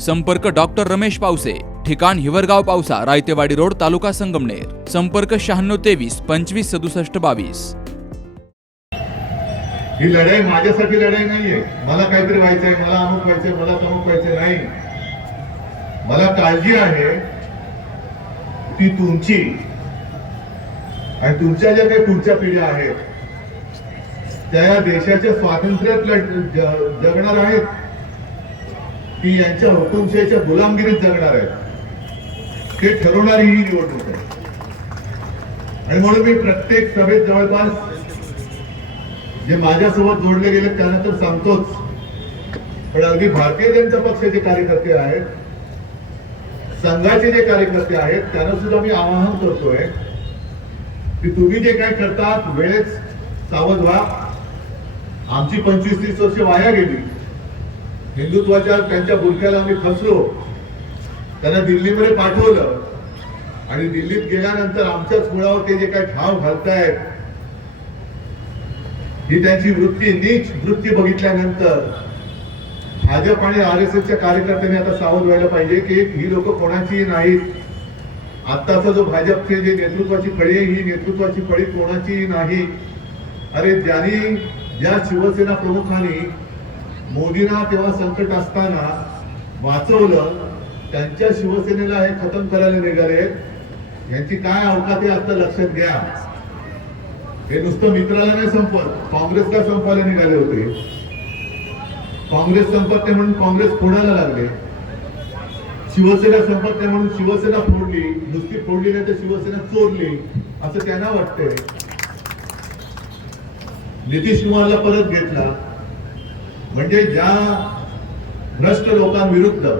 संपर्क डॉक्टर रमेश पावसे ठिकाण हिवरगाव पावसा रायतेवाडी रोड तालुका संगमनेर. संपर्क शहाण्णव तेवीस पंचवीस सदुसष्ट बावीस. ही लढाई माझ्यासाठी लढाई नाहीये. मला काहीतरी व्हायचंय मला अमुक व्हायचंय मला तमुक व्हायचंय नाही. मला काळजी आहे ती तुमची. आणि तुमच्या ज्या काही पुढच्या पिढ्या आहेत त्या या देशाच्या स्वातंत्र्यात जगणार आहेत. ती यांच्या हुकुमशाहीच्या गुलामगिरीत जगणार आहेत. ते ठरवणारी ही निवडणूक आहे. आणि म्हणून मी प्रत्येक सभेत जवळपास जे माझ्यासोबत जोडले गेले त्यांना तर सांगतोच. पण अगदी भारतीय जनता पक्षाचे कार्यकर्ते आहेत संघाचे जे कार्यकर्ते आहेत त्यांना सुद्धा मी आवाहन करतोय की तुम्ही जे काय करतात वेळेत सावध व्हा. आमची पंचवीस तीस वर्ष वाया गेली. हिंदुत्वाच्या त्यांच्या बुरख्याला आम्ही फसलो. त्यांना दिल्लीमध्ये पाठवलं. आणि दिल्लीत गेल्यानंतर आमच्याच मुळावर ते जे काय ठाव घालतायत ही त्यांची वृत्ती नीच वृत्ती बघितल्यानंतर भाजप आणि आर एस एसच्या कार्यकर्त्यांनी आता सावध व्हायला पाहिजे की ही लोक कोणाची नाहीत. आत्ताचा जो भाजपचे जे नेतृत्वाची फळी आहे ही नेतृत्वाची फळी कोणाची नाही. अरे ज्यांनी ज्या शिवसेना प्रमुखांनी मोदींना तेव्हा संकट असताना वाचवलं त्यांच्या शिवसेनेला हे खतम करायला निघाले. यांची काय अवकात आहे आता लक्षात घ्या. हे नुसतं मित्राला नाही संपत काँग्रेसला संपायला निघाले होते. काँग्रेस संपत नाही म्हणून काँग्रेस फोडायला लागले. शिवसेना संपत नाही म्हणून शिवसेना फोडली नुसती फोडली नाही तर शिवसेना चोरली असं त्यांना वाटतंय. नितीश कुमारला परत घेतला. म्हणजे ज्या भ्रष्ट लोकांविरुद्ध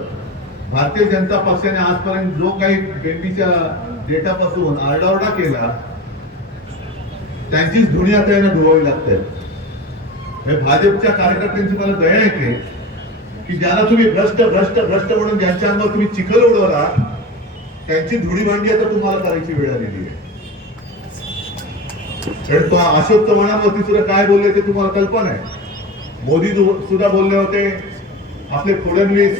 भारतीय जनता पक्षाने आजपर्यंत जो काही बेटीच्या डेटापासून आरडाओरडा केला त्यांचीच धुणी आता यांना धुवावी लागते. हे भाजपच्या कार्यकर्त्यांची मला दया येते की ज्याला तुम्ही भ्रष्ट भ्रष्ट भ्रष्ट म्हणून ज्यांच्या अंगावर तुम्ही चिखल उडवला त्यांची धुणी भांडी आता तुम्हाला करायची वेळ आलेली आहे. तो अशोक चव्हाणांवरती सुद्धा काय बोलले ते तुम्हाला कल्पना आहे. मोदी सुद्धा बोलले होते आपले फडणवीस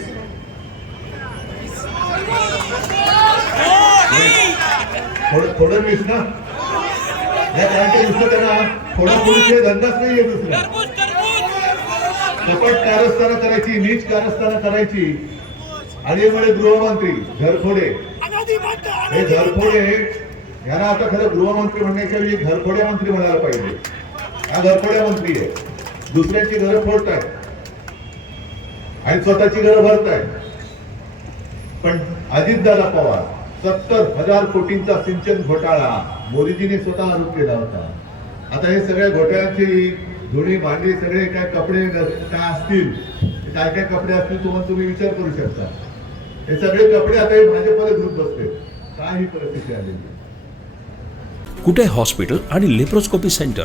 फडणवीस ना? या कारण नुसतं त्यांना फोडाफोडीचे धंदाच नाहीये दुसरा. कपट कारस्थानं करायची नीच कारस्थानं करायची. आणि हे म्हणे गृहमंत्री घरफोडे. हे घरफोडे यांना आता खरं गृहमंत्री म्हणण्याच्या वेळी घरफोड्या मंत्री म्हणायला पाहिजे. हा घरफोड्या मंत्री आहे. दुसऱ्यांची घरं फोडताय आणि स्वतःची घरं भरताय पण अजितदादा पवार सत्तर हजार कोटींचा सिंचन घोटाळा मोदीजीने स्वतः आरोप केला होता. आता हे सगळ्या घोटाळ्याची धुणी भांडी सगळे काय कपडे काय असतील काय काय कपडे असतील तुम्हाला तुम्ही विचार करू शकता. हे सगळे कपडे आता हे भाजपमध्ये घेऊन बसते काय ही परिस्थिती आलेली आहे? कुठे हॉस्पिटल आणि लेप्रोस्कोपी सेंटर?